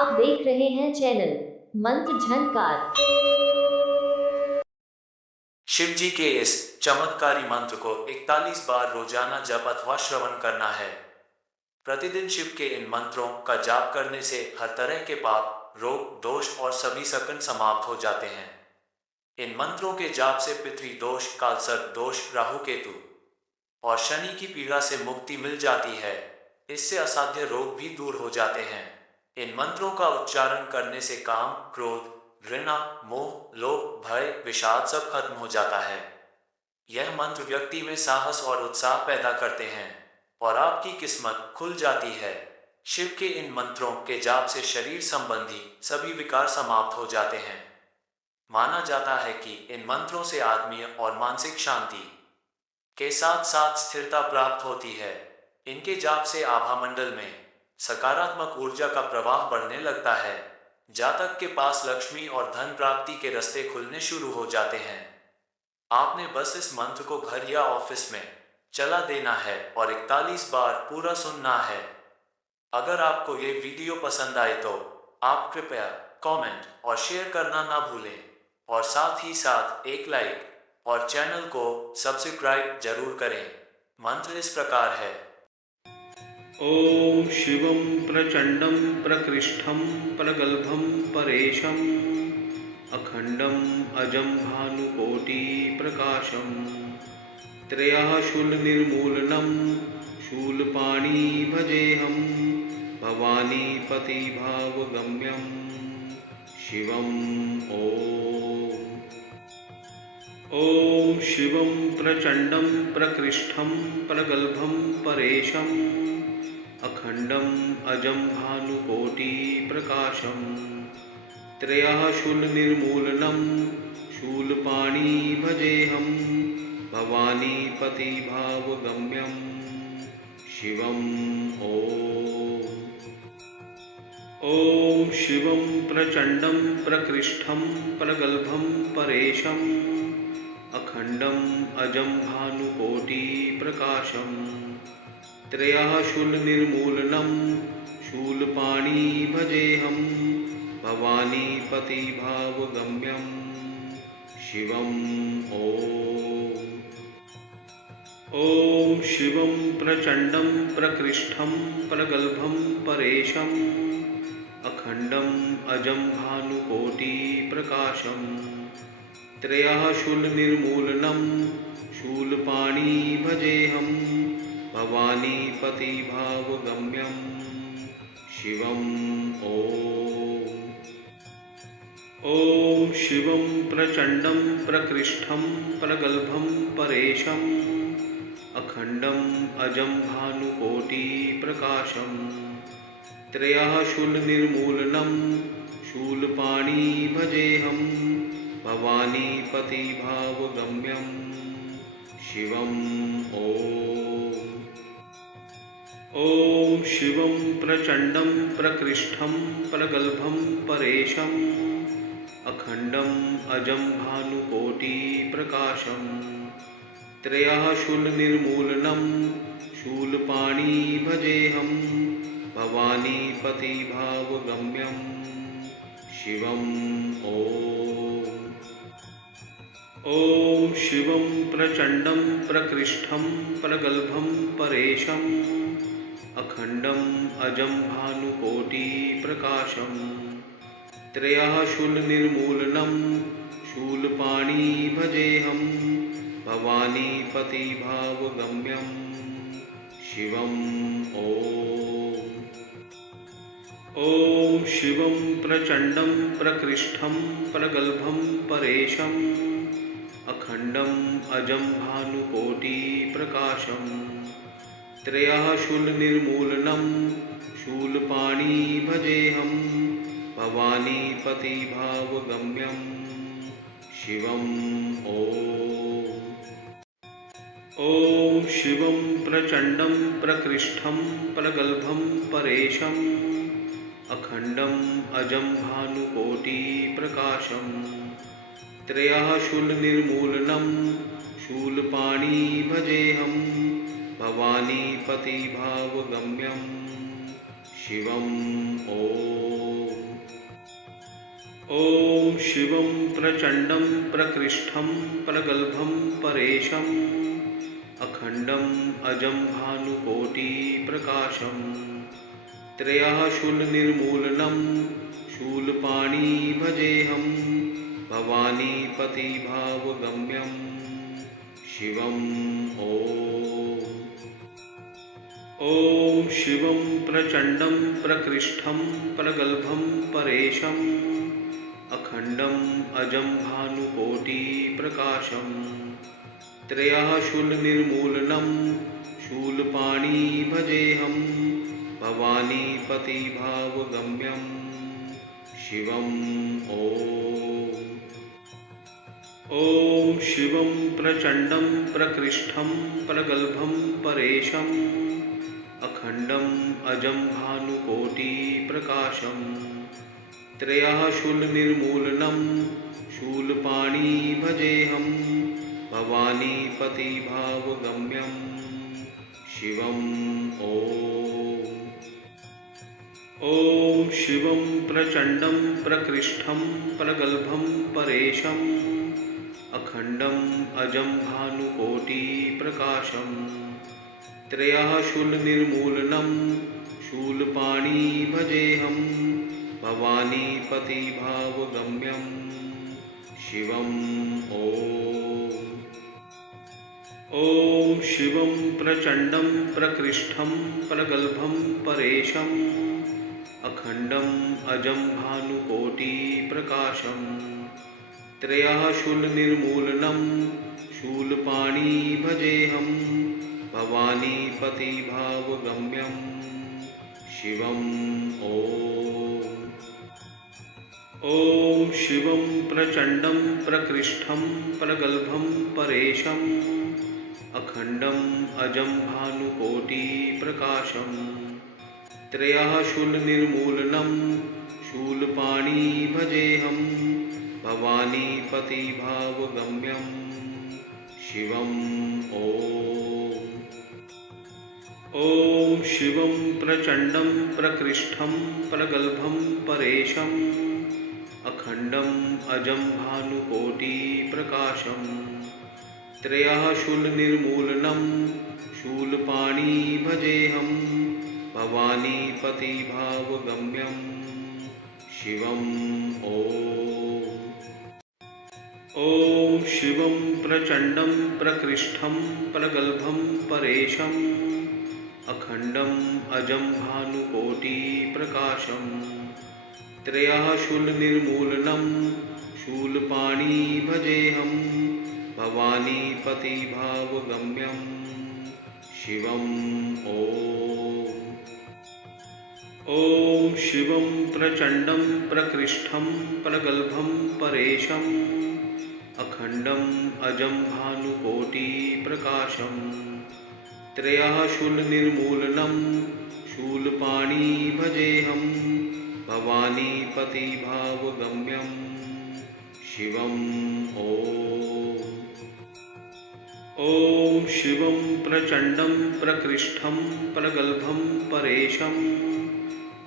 आप देख रहे हैं चैनल मंत्र झनकार। शिव जी के इस चमत्कारी मंत्र को 41 बार रोजाना जप अथवा श्रवण करना है। प्रतिदिन शिव के इन मंत्रों का जाप करने से हर तरह के पाप, रोग, दोष और सभी सकन समाप्त हो जाते हैं। इन मंत्रों के जाप से पृथ्वी दोष, कालसर्प दोष, राहु केतु और शनि की पीड़ा से मुक्ति मिल जाती है। इससे असाध्य रोग भी दूर हो जाते हैं। इन मंत्रों का उच्चारण करने से काम, क्रोध, घृणा, मोह, लोभ, भय, विषाद सब खत्म हो जाता है। यह मंत्र व्यक्ति में साहस और उत्साह पैदा करते हैं और आपकी किस्मत खुल जाती है। शिव के इन मंत्रों के जाप से शरीर संबंधी सभी विकार समाप्त हो जाते हैं। माना जाता है कि इन मंत्रों से आत्मीय और मानसिक शांति के साथ साथ स्थिरता प्राप्त होती है। इनके जाप से आभामंडल में सकारात्मक ऊर्जा का प्रवाह बढ़ने लगता है। जातक के पास लक्ष्मी और धन प्राप्ति के रास्ते खुलने शुरू हो जाते हैं। आपने बस इस मंत्र को घर या ऑफिस में चला देना है और 41 बार पूरा सुनना है। अगर आपको ये वीडियो पसंद आए तो आप कृपया कमेंट और शेयर करना ना भूलें और साथ ही साथ एक लाइक और चैनल को सब्सक्राइब जरूर करें। मंत्र इस प्रकार है। ओम शिवं प्रचंडं प्रकृष्टं प्रगल्भं परेशम् अखंडम् अजं भानुकोटि प्रकाशम् त्रयःशूलनिर्मूलनं शूलपाणि भजेऽहं भवानीपति भावगम्यं शिवम् ओम शिवं प्रचंडं प्रकृष्टं प्रगल्भं परेशम् अखंडम् अजं भानुकोटि प्रकाशम् त्रयःशूलनिर्मूलनं शूलपाणि भजेऽहं भवानीपति भावगम्यं शिवम् ओम शिवं प्रचंडं प्रकृष्टं प्रगल्भं परेशम् अखंडम् अजं भानुकोटि प्रकाशम् त्रयःशूलनिर्मूलनं शूलपाणि भजेऽहं भवानीपति भावगम्यं शिवम् ओम शिवं प्रचंडं प्रकृष्टं प्रगल्भं परेशम् अखंडम् अजं भानुकोटि प्रकाशम् त्रयःशूलनिर्मूलनं शूलपाणि भजेऽहं भवानीपति भावगम्यं शिवम् ओम शिवं प्रचंडं प्रकृष्टं प्रगल्भं परेशम् अखंडम् अजं भानुकोटि प्रकाशम् त्रयःशूलनिर्मूलनं शूलपाणि भजेऽहं भवानीपति भावगम्यं शिवम् ओम शिवं प्रचंडं प्रकृष्टं प्रगल्भं परेशम् अखंडम् अजं भानुकोटि प्रकाशम् त्रयःशूलनिर्मूलनं शूलपाणि भजेऽहं भवानीपति भावगम्यं शिवम् ओम शिवं प्रचंडं प्रकृष्टं प्रगल्भं परेशम् अखंडम् अजं भानुकोटि प्रकाशम् त्रयःशूलनिर्मूलनं शूलपाणि भजेऽहं भवानीपति भावगम्यं शिवम् ओम शिवं प्रचंडं प्रकृष्टं प्रगल्भं परेशम् अखंडम् अजं भानुकोटि प्रकाशम् त्रयःशूलनिर्मूलनं शूलपाणि भजेऽहं भवानीपति भावगम्यं शिवम् ओम शिवं प्रचंडं प्रकृष्टं प्रगल्भं परेशम् अखंडम् अजं भानुकोटि प्रकाशम् त्रयःशूलनिर्मूलनं शूलपाणि भजेऽहं भवानीपति भावगम्यं शिवम् ॐ शिवं प्रचण्डं प्रकृष्टं प्रगल्भं परेशम् अखण्डम् अजं भानुकोटिप्रकाशम् त्रयःशूलनिर्मूलनं शूलपाणी भजेऽहं भवानीपतिभावगम्यं शिवम् ॐ शिवं प्रचण्डं प्रकृष्टं प्रगल्भं परेशम् अखण्डम् अजं भानुकोटिप्रकाशम् त्रयःशूलनिर्मूलनं शूलपाणी भजेऽहं भवानीपतिभावगम्यं शिवम् ॐ शिवं प्रचण्डं प्रकृष्टं प्रगल्भं परेशम् अखण्डम् अजं भानुकोटिप्रकाशम् त्रयःशूलनिर्मूलनं शूलपाणी भजेऽहं भवानीपतिभावगम्यं शिवम् ॐ शिवं प्रचण्डं प्रकृष्टं प्रगल्भं परेशम् अखण्डम् अजं भानुकोटिप्रकाशम् त्रयःशूलनिर्मूलनं शूलपाणी भजेऽहं भवानीपतिभावगम्यं शिवम् ॐ शिवं प्रचण्डं प्रकृष्टं प्रगल्भं परेशम् अखण्डम् अजं भानुकोटिप्रकाशम् त्रयःशूलनिर्मूलनं शूलपाणी भजेऽहं भवानीपतिभावगम्यं शिवम् ॐ शिवं प्रचण्डं प्रकृष्टं प्रगल्भं परेशम् अखण्डम् अजं भानुकोटिप्रकाशम् त्रयःशूलनिर्मूलनं शूलपाणी भजेऽहं भवानीपतिभावगम्यं शिवम् ॐ शिवं प्रचण्डं प्रकृष्टं प्रगल्भं परेशम् अखण्डम् अजं भानुकोटिप्रकाशम् त्रयःशूलनिर्मूलनं शूलपाणी भजेऽहं भवानीपतिभावगम्यं शिवम् ॐ शिवं प्रचण्डं प्रकृष्टं प्रगल्भं परेशम् अखण्डम् अजं भानुकोटिप्रकाशम् त्रयःशूलनिर्मूलनं शूलपाणी भजेऽहं भवानीपतिभावगम्यं शिवम् ॐ शिवं प्रचण्डं प्रकृष्टं प्रगल्भं परेशम् अखण्डम् अजं भानुकोटिप्रकाशम् त्रयःशूलनिर्मूलनं शूलपाणी भजेऽहं भवानीपतिभावगम्यं शिवम् ॐ शिवं प्रचण्डं प्रकृष्टं प्रगल्भं परेशम्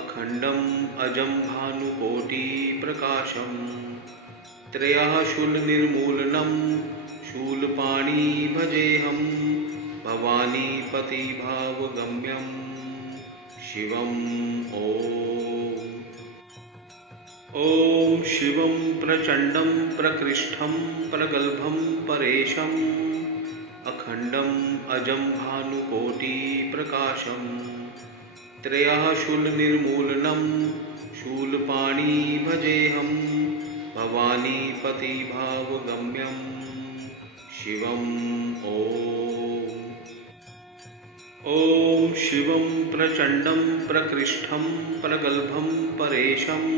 अखण्डम् अजं भानुकोटिप्रकाशम् त्रयःशूलनिर्मूलनं शूलपाणी भजेऽहं भवानीपतिभावगम्यं शिवम् ॐ शिवं प्रचण्डं प्रकृष्टं प्रगल्भं परेशम् अखण्डम् अजं भानुकोटिप्रकाशम् त्रयःशूलनिर्मूलनं शूलपाणी भजेऽहं भवानीपतिभावगम्यं शिवम् ॐ शिवं प्रचण्डं प्रकृष्टं प्रगल्भं परेशम्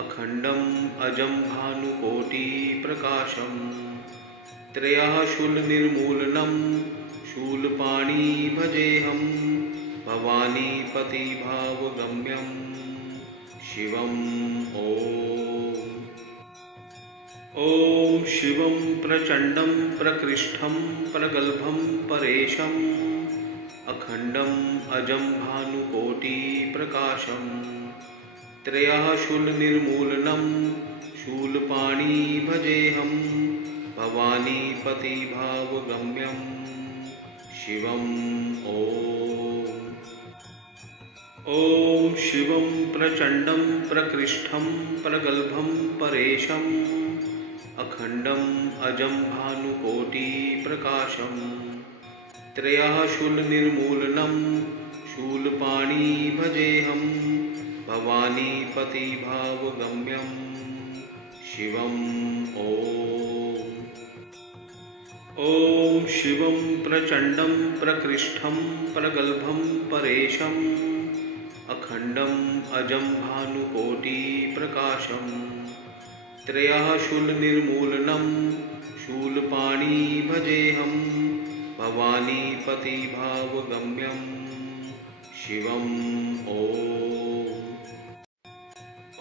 अखण्डम् अजं भानुकोटिप्रकाशम् त्रयःशूलनिर्मूलनं शूलपाणी भजेऽहं भवानीपतिभावगम्यं शिवम् ॐ शिवं प्रचण्डं प्रकृष्टं प्रगल्भं परेशम् अखण्डम् अजं भानुकोटिप्रकाशम् त्रयःशूलनिर्मूलनं शूलपाणी भजेऽहं भवानीपतिभावगम्यं शिवम् ॐ शिवं प्रचण्डं प्रकृष्टं प्रगल्भं परेशम् अखण्डम् अजं भानुकोटिप्रकाशम् त्रयःशूलनिर्मूलनं शूलपाणी भजेऽहं भवानीपतिभावगम्यं शिवम् ॐ शिवं प्रचण्डं प्रकृष्टं प्रगल्भं परेशम् अखण्डम् अजं भानुकोटिप्रकाशम् त्रयःशूलनिर्मूलनं शूलपाणी भजेऽहं भवानीपतिभावगम्यं शिवम्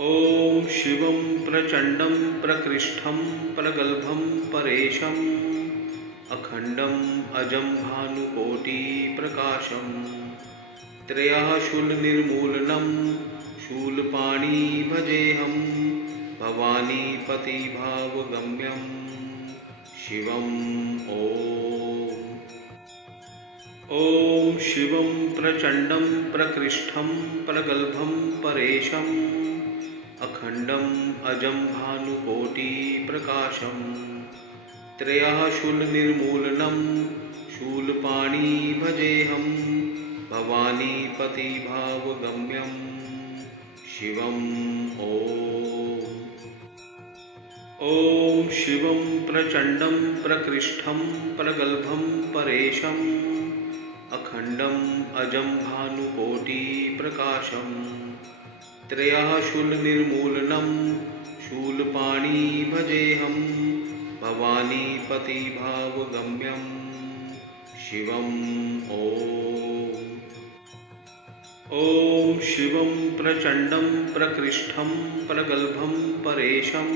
ॐ शिवं प्रचण्डं प्रकृष्टं प्रगल्भं परेशम् अखण्डम् अजं भानुकोटिप्रकाशम् त्रयःशूलनिर्मूलनं शूलपाणी भजेऽहं भवानीपतिभावगम्यं शिवम् ॐ शिवं प्रचण्डं प्रकृष्टं प्रगल्भं परेशम् अखण्डम् अजं भानुकोटिप्रकाशम् त्रयःशूलनिर्मूलनं शूलपाणी भजेऽहं भवानीपतिभावगम्यं शिवम् ॐ शिवं प्रचण्डं प्रकृष्टं प्रगल्भं परेशम् अखण्डम् अजं भानुकोटिप्रकाशम् त्रयःशूलनिर्मूलनं शूलपाणी भजेऽहं भवानीपतिभावगम्यं शिवम् ॐ शिवं प्रचण्डं प्रकृष्टं प्रगल्भं परेशम्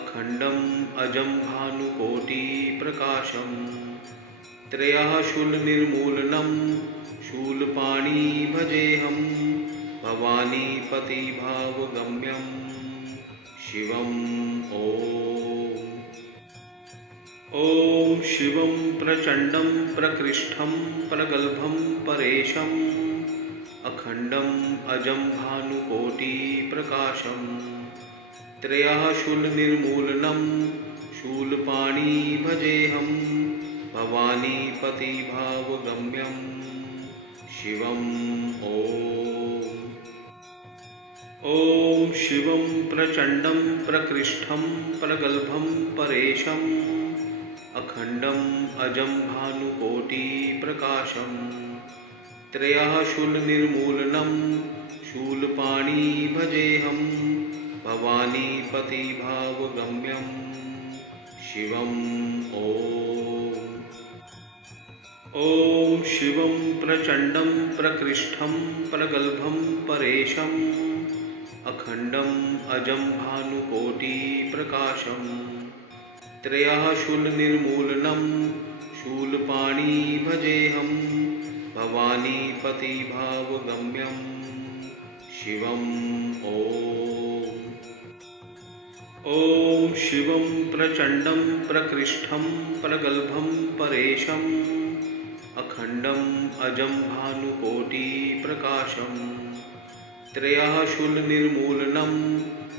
अखण्डम् अजं भानुकोटिप्रकाशम् त्रयःशूलनिर्मूलनं शूलपाणी भजेऽहं भवानीपतिभावगम्यं शिवम् ॐ शिवं प्रचण्डं प्रकृष्टं प्रगल्भं परेशम् अखण्डम् अजं भानुकोटिप्रकाशम् त्रयःशूलनिर्मूलनं शूलपाणी भजेऽहं भवानीपतिभावगम्यं शिवम् ॐ शिवं प्रचण्डं प्रकृष्टं प्रगल्भं परेशम् अखण्डम् अजं भानुकोटिप्रकाशम् त्रयःशूलनिर्मूलनं शूलपाणी भजेऽहं भवानीपतिभावगम्यं शिवम् ॐ शिवं प्रचण्डं प्रकृष्टं प्रगल्भं परेशम् अखण्डम् अजं भानुकोटिप्रकाशम् त्रयःशूलनिर्मूलनं शूलपाणी भजेऽहं भवानीपतिभावगम्यं शिवम् ॐ शिवं प्रचण्डं प्रकृष्टं प्रगल्भं परेशम् अखण्डम् अजं भानुकोटिप्रकाशम् त्रयःशूलनिर्मूलनं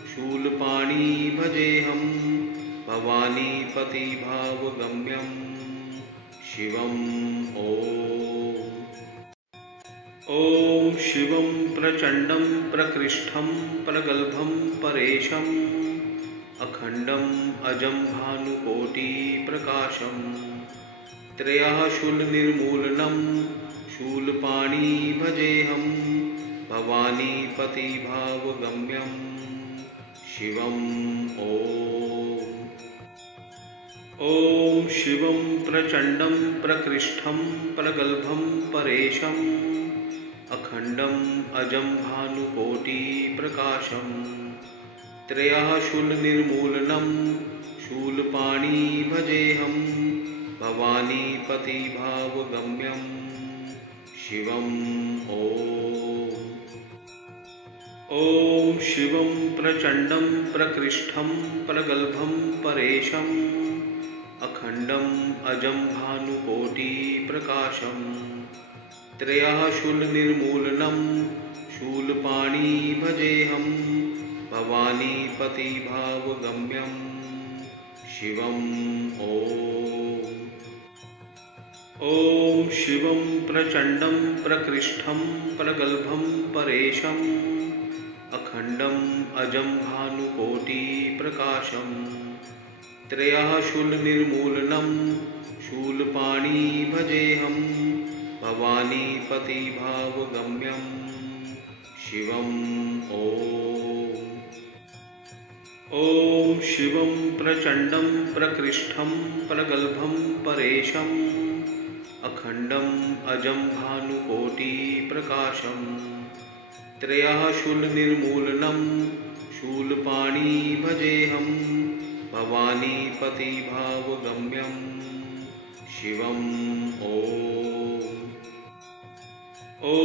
शूलपाणी भजेऽहं भवानीपतिभावगम्यं शिवम् ॐ शिवं प्रचण्डं प्रकृष्टं प्रगल्भं परेशम् अखण्डम् अजं भानुकोटिप्रकाशम् त्रयःशूलनिर्मूलनं शूलपाणी भजेऽहं भवानीपतिभावगम्यं शिवम् ॐ शिवं प्रचण्डं प्रकृष्टं प्रगल्भं परेशम् अखण्डम् अजं भानुकोटिप्रकाशम् त्रयःशूलनिर्मूलनं शूलपाणी भजेऽहं भवानीपतिभावगम्यं शिवम् ॐ शिवं प्रचण्डं प्रकृष्टं प्रगल्भं परेशम् अखण्डम् अजं भानुकोटिप्रकाशम् त्रयः शूलनिर्मूलनं शूलपाणी भजेऽहं भवानीपतिभावगम्यं शिवम् ॐ शिवं प्रचण्डं प्रकृष्टं प्रगल्भं परेशम् अखण्डम् अजं भानुकोटिप्रकाशम् त्रयः शूलनिर्मूलनं शूलपाणी भजेऽहं भवानीपतिभावगम्यं शिवम् ॐ शिवं प्रचण्डं प्रकृष्टं प्रगल्भं परेशम् अखण्डम् अजं भानुकोटिप्रकाशम् त्रयः शूलनिर्मूलनं शूलपाणी भजेऽहं भवानीपतिभावगम्यं शिवम् ॐ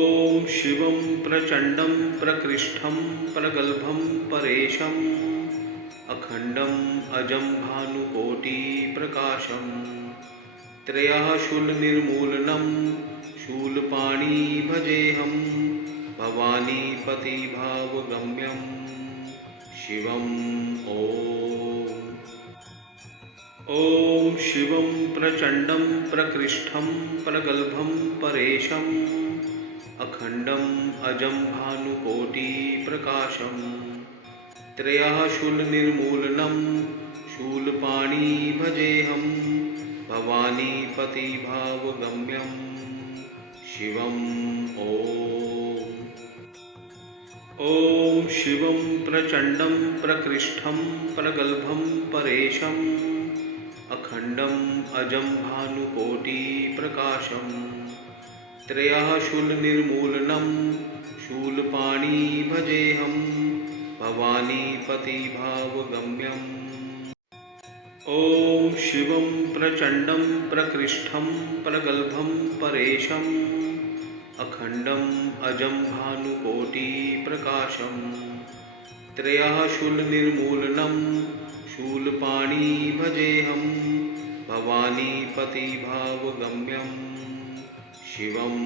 शिवं प्रचण्डं प्रकृष्टं प्रगल्भं परेशम् अखण्डम् अजं भानुकोटिप्रकाशम् त्रयः शूलनिर्मूलनं शूलपाणी भजेऽहं भवानीपतिभावगम्यं शिवम् ॐ शिवं प्रचण्डं प्रकृष्टं प्रगल्भं परेशम् अखण्डम् अजं भानुकोटिप्रकाशम् त्रयः शूलनिर्मूलनं शूलपाणी भजेऽहं भवानीपतिभावगम्यं शिवम् ॐ शिवं प्रचण्डं प्रकृष्टं प्रगल्भं परेशम् अखण्डम् अजं भानुकोटिप्रकाशम् त्रयः शूलनिर्मूलनं शूलपाणी भजेऽहं भवानीपतिभावगम्यं ॐ शिवं प्रचण्डं प्रकृष्टं प्रगल्भं परेशम् अखण्डम् अजं भानुकोटिप्रकाशम् त्रयः शूलनिर्मूलनं शूलपाणी भजेऽहं भवानीपतिभावगम्यं शिवम्